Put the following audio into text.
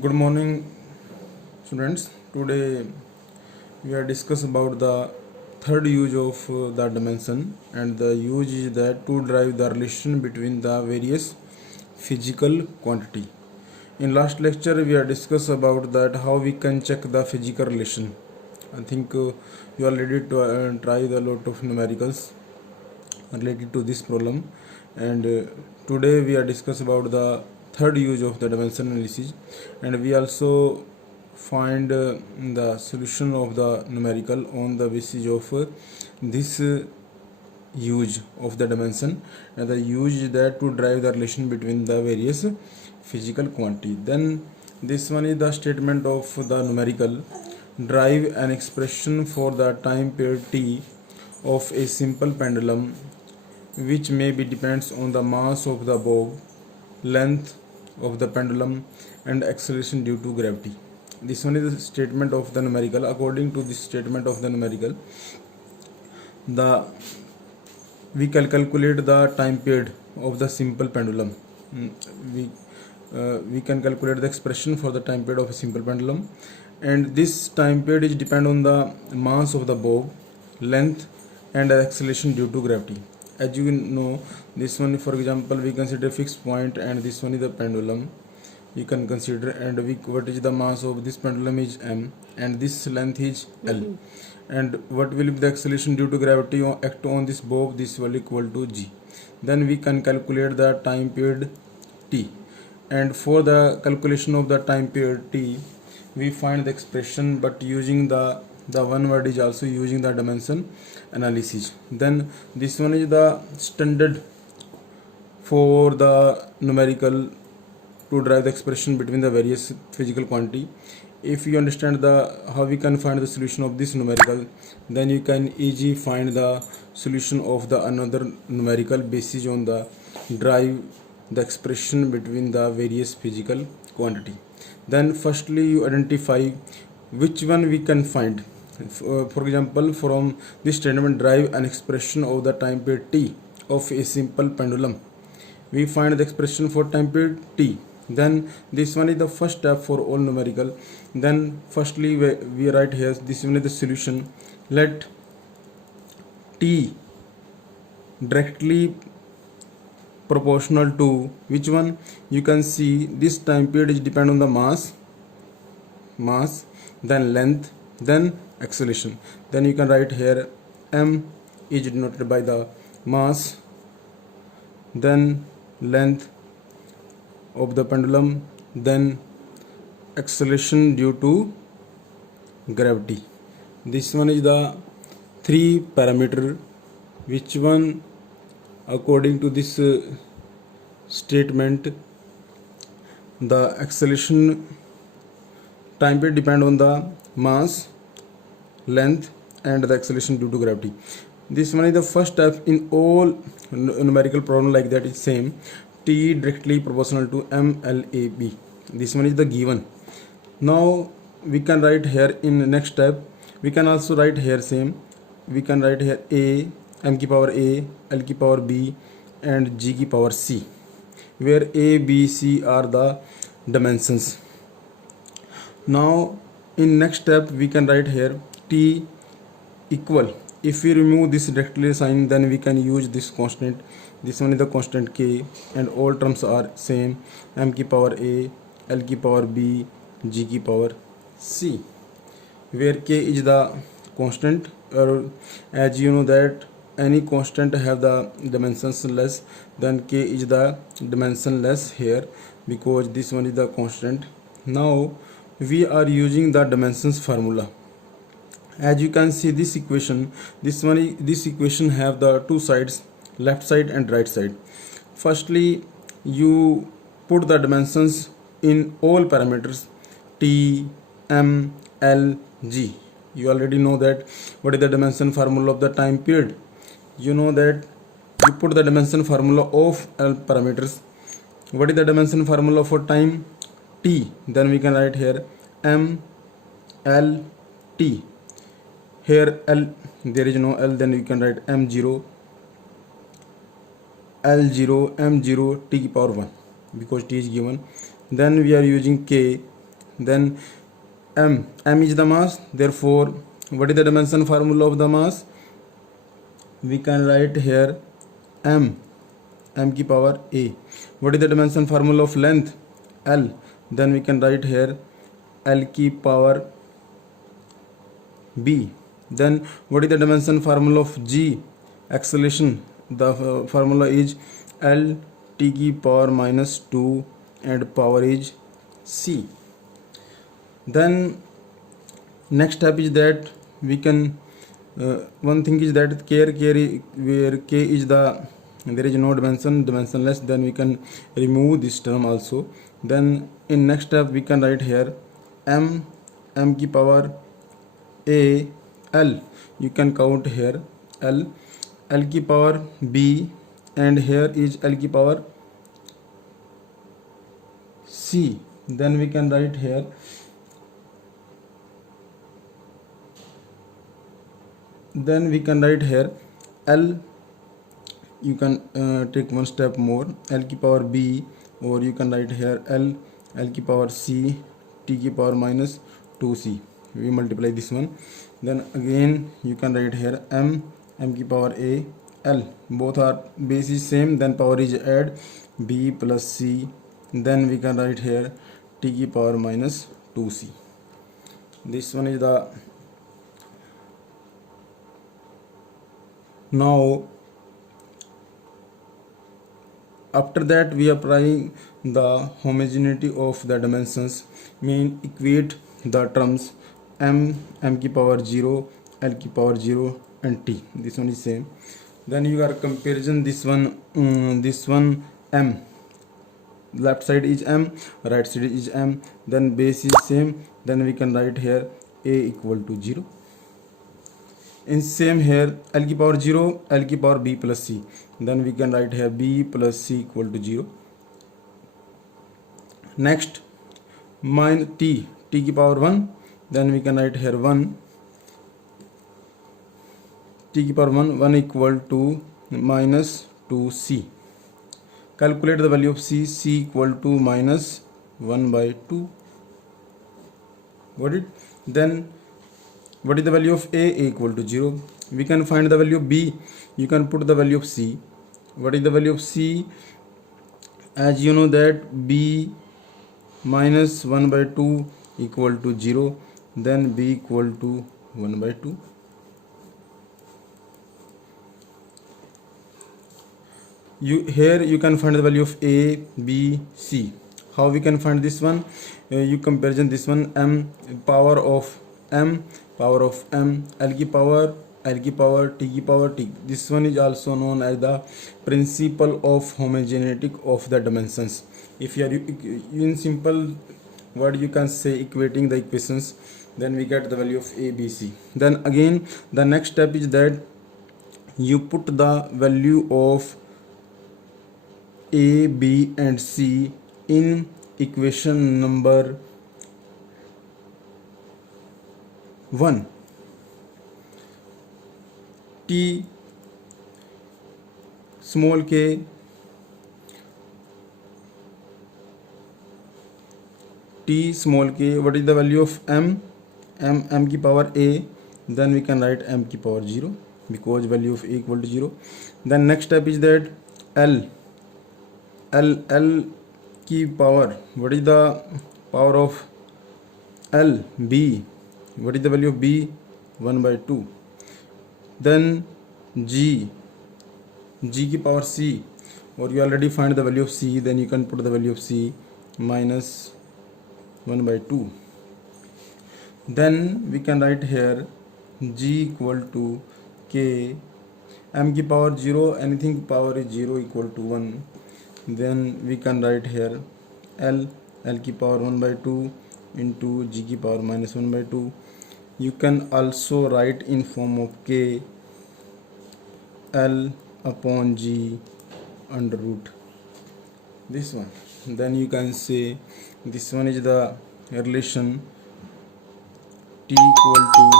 Good morning, students. Today we are discuss about the third use of the dimension, and the use is that to drive the relation between the various physical quantity. In last lecture we are discuss about that how we can check the physical relation. I think you are ready to try the lot of numericals related to this problem, and today we are discuss about the third use of the dimension analysis, and we also find the solution of the numerical on the basis of this use of the dimension, and the use is that to drive the relation between the various physical quantity. Then this one is the statement of the numerical: drive an expression for the time period t of a simple pendulum which maybe depends on the mass of the bob, length of the pendulum, and acceleration due to gravity. This one is the statement of the numerical. According to this statement of the numerical, the we can calculate the time period of the simple pendulum. We can calculate the expression for the time period of a simple pendulum, and this time period is depend on the mass of the bob, length, and acceleration due to gravity. As you know, this one, for example, we consider fixed point, and this one is the pendulum you can consider, and what is the mass of this pendulum is m, and this length is l, and what will be the acceleration due to gravity act on this bob, this will equal to g. Then we can calculate the time period t, and for the calculation of the time period t we find the expression, but using the one word is also using the dimension analysis. Then this one is the standard for the numerical to drive the expression between the various physical quantity. If you understand the how we can find the solution of this numerical, then you can easily find the solution of the another numerical basis on the drive the expression between the various physical quantity. Then firstly you identify which one we can find. For example, from this statement, drive an expression of the time period t of a simple pendulum, we find the expression for time period t. Then this one is the first step for all numerical. Then firstly we write here, this one is the solution. Let t directly proportional to which one, you can see this time period is depend on the mass, then length, then acceleration. Then you can write here m is denoted by the mass, then length of the pendulum, then acceleration due to gravity. This one is the three parameter, which one according to this statement the acceleration time period depend on the mass, length, and the acceleration due to gravity. This one is the first step in all numerical problem like that is same, t directly proportional to mlab. This one is the given. Now we can write here in next step, we can also write here same, we can write here a, m की power a, l की power b, and g की power c, where a, b, c are the dimensions. Now in next step we can write here t equal, if we remove this directly sign, then we can use this constant. This one is the constant k, and all terms are same, m की power a, l की power b, g की power c, where k is the constant. As you know that any constant have the dimensions less, then k is the dimensionless here, because this one is the constant. Now we are using the dimensions formula. As you can see this equation, this equation have the two sides, left side and right side. Firstly you put the dimensions in all parameters t, m, l, g. You already know that what is the dimension formula of the time period. You know that you put the dimension formula of all parameters. What is the dimension formula for time t? Then we can write here m, l, t. Here l, there is no l, then we can write m0, l0, m0, t की power 1, because t is given. Then we are using k, then m is the mass. Therefore, what is the dimension formula of the mass? We can write here m की power a. What is the dimension formula of length? L. Then we can write here L की power b. Then what is the dimension formula of g? Acceleration. The formula is L t की power minus 2 and power is c. Then next step is that we can one thing is that where k is the there is no dimensionless, then we can remove this term also. Then in next step we can write here m की power a. L, you can count here L की power b, and here is L की power c. Then we can write here L. You can take one step more, L की power b, or you can write here L की power c t की power minus 2c. We multiply this one. Then again you can write here m की power a. L, both are base is same, then power is add b plus c. Then we can write here t की power minus 2c. This one is the now. After that we are applying the homogeneity of the dimensions, mean equate the terms m की power 0, L की power 0 and t. This one is same. Then you are comparison this one m, left side is m, right side is m, then base is same, then we can write here a equal to 0. In same here L की power 0, L की power b plus c, then we can write here b plus c equal to 0. Next minus t की power 1, then we can write here 1 t की power 1 equal to minus 2c. Calculate the value of c equal to minus 1 by 2. Got it? Then what is the value of a equal to 0. We can find the value of b, you can put the value of c. What is the value of c? As you know that b minus 1 by 2 equal to 0, then b equal to 1 by 2. Here you can find the value of a, b, c. How we can find this one? You comparison this one, m power of m, L की power t की power t. This one is also known as the principle of homogeneity of the dimensions. If you are in simple word you can say equating the equations, then we get the value of a, b, c. Then again the next step is that you put the value of a, b and c in equation number 1. T small k what is the value of m की power a, then we can write m की power 0 because value of a equal to 0. Then next step is that L की power, what is the power of L? B, what is the value of b? 1 by 2. Then g की power c, or you already find the value of c, then you can put the value of c minus 1 by 2. Then we can write here g equal to k, m की power 0, anything power is 0 equal to 1. Then we can write here L की power 1 by 2 into g की power minus 1 by 2. You can also write in form of k L upon g under root this one. Then you can say this one is the relation t equal to